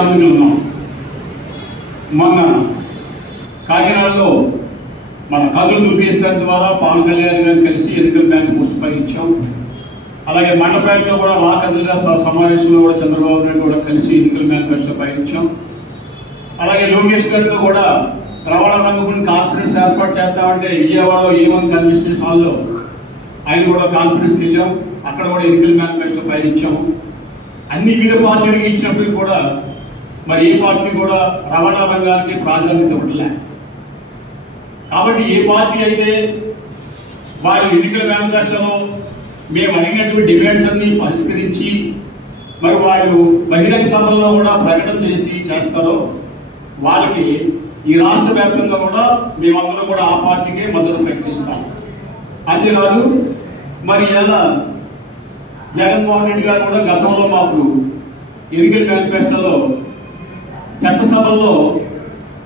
కార్మికులు ఉన్నాం. మొన్న కాకినాడలో మన కదులు దుర్గేశ్వర ద్వారా పవన్ కళ్యాణ్ గారిని కలిసి ఎన్నికల మ్యాచ్ ముచ్చిపై ఇచ్చాం. అలాగే మండపేటలో కూడా రా కదిలిగా సమావేశంలో కూడా చంద్రబాబు నాయుడు కూడా కలిసి ఎన్నికల మేనిఫెస్టో పైకిచ్చాం. అలాగే లోకేష్ గారితో కూడా రవాణా రంగం గురించి కాన్ఫరెన్స్ ఏర్పాటు చేద్దామంటే విజయవాడలో A1 కన్వెన్షన్ హాల్లో ఆయన కూడా కాన్ఫరెన్స్కి వెళ్ళాం. అక్కడ కూడా ఎన్నికల మేనిఫెస్టో పైకిచ్చాము. అన్ని వివిధ పార్టీలకు ఇచ్చినప్పటికీ కూడా మరి ఏ పార్టీ కూడా రవాణా రంగానికి ప్రాధాన్యత ఇవ్వట్లే. కాబట్టి ఏ పార్టీ అయితే వారి ఎన్నికల మేనిఫెస్టోలో మేము అడిగినటువంటి డిమాండ్స్ అన్ని పరిష్కరించి మరి వాళ్ళు బహిరంగ సభల్లో కూడా ప్రకటన చేస్తారో వాళ్ళకి ఈ రాష్ట్ర వ్యాప్తంగా కూడా మేమందరం కూడా ఆ పార్టీకే మద్దతు ప్రకటిస్తాం. అంతేకాదు మరి ఇలా జగన్మోహన్ రెడ్డి గారు కూడా గతంలో మాకు ఎన్నికల మేనిఫెస్టోలో చట్టసభల్లో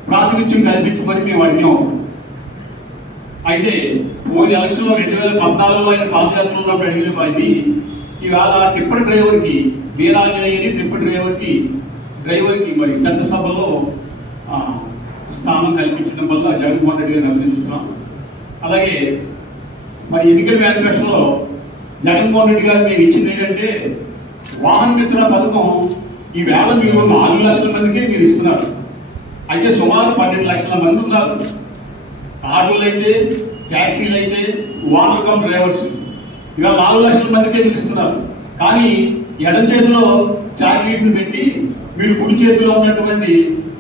ప్రాతినిధ్యం కల్పించమని మేము అడిగాం. అయితే పోయిన ఎలక్షన్లో 2014లో ఆయన పాదయాత్రలో ఉన్నప్పుడు అడిగిన అది ఇవాళ టిప్పర్ డ్రైవర్కి వీరాంజనేయని టిప్పర్ డ్రైవర్కి మరి చట్టసభలో స్థానం కల్పించడం వల్ల జగన్మోహన్ రెడ్డి గారిని అభినందిస్తున్నాం. అలాగే మరి ఎన్నికల మేనిఫెస్టోలో జగన్మోహన్ రెడ్డి గారు మీరు ఇచ్చింది ఏంటంటే వాహన మిత్ర పథకం ఈవేళ మీరు 4 లక్షల మందికే మీరు ఇస్తున్నారు. అయితే సుమారు 12 లక్షల మంది ఉన్నారు. ఆటోలు అయితే ట్యాక్సీలు అయితే ఓనర్ కమ్ డ్రైవర్స్ ఇవాళ 4 లక్షల మందికే మీరు ఇస్తున్నారు. కానీ ఎడం చేతిలో చాక్లెట్ని పెట్టి మీరు కుడి చేతిలో ఉన్నటువంటి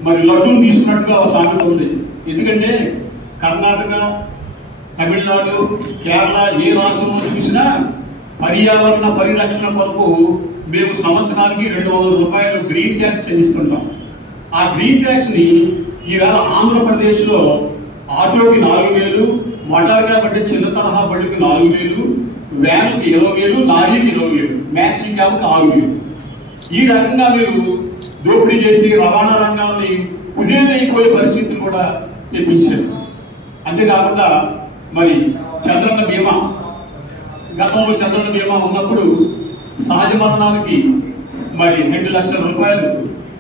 మరి లడ్డూని తీసుకున్నట్టుగా ఒక సామెత ఉంది. ఎందుకంటే కర్ణాటక, తమిళనాడు, కేరళ ఏ రాష్ట్రంలో చూసినా పర్యావరణ పరిరక్షణ కొరకు మేము సంవత్సరానికి 200 రూపాయలు గ్రీన్ ట్యాక్స్ చెల్లిస్తుంటాం. ఆ గ్రీన్ ట్యాక్స్ ని ఈవేళ ఆంధ్రప్రదేశ్లో ఆటోకి 4,000, మోటార్ క్యాబ్ అంటే చిన్న తరహా బండికి 4,000, వ్యాన్కి 20,000, లారీకి 20,000, మ్యాక్సీ క్యాబ్కి 6,000. ఈ రకంగా మీరు దోపిడీ చేసి రవాణా రంగాన్ని కుదేలైపోయే పరిస్థితులు కూడా తెప్పించారు. అంతేకాకుండా మరి చంద్రన్న బీమా, గతంలో చంద్రన్న బీమా ఉన్నప్పుడు సహజ మరణానికి మరి 2 లక్షల రూపాయలు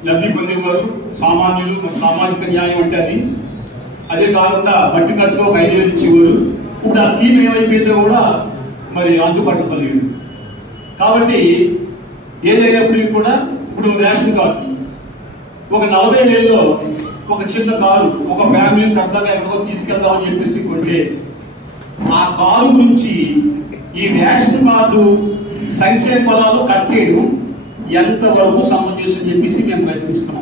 లబ్ధి పొందేవారు సామాన్యులు. సామాజిక న్యాయం అంటే అది. అదే కాకుండా మట్టి ఖర్చుగా 5,000 ఇచ్చేవారు. ఇప్పుడు ఆ స్కీమ్ ఏమైపోయిందో కూడా మరి అంతుపట్టలేదు. కాబట్టి ఏదైనప్పటికీ కూడా ఇప్పుడు రేషన్ కార్డు ఒక 40,000లో ఒక చిన్న కారు ఒక ఫ్యామిలీ సరదాగా ఎక్కడో తీసుకెళ్దామని చెప్పేసి కొంటే ఆ కారు నుంచి ఈ రేషన్ కార్డు సంక్షేమ ఫలాలు కట్ చేయడం ఎంతవరకు సమంజసం చెప్పేసి మేము ప్రశ్నిస్తాం.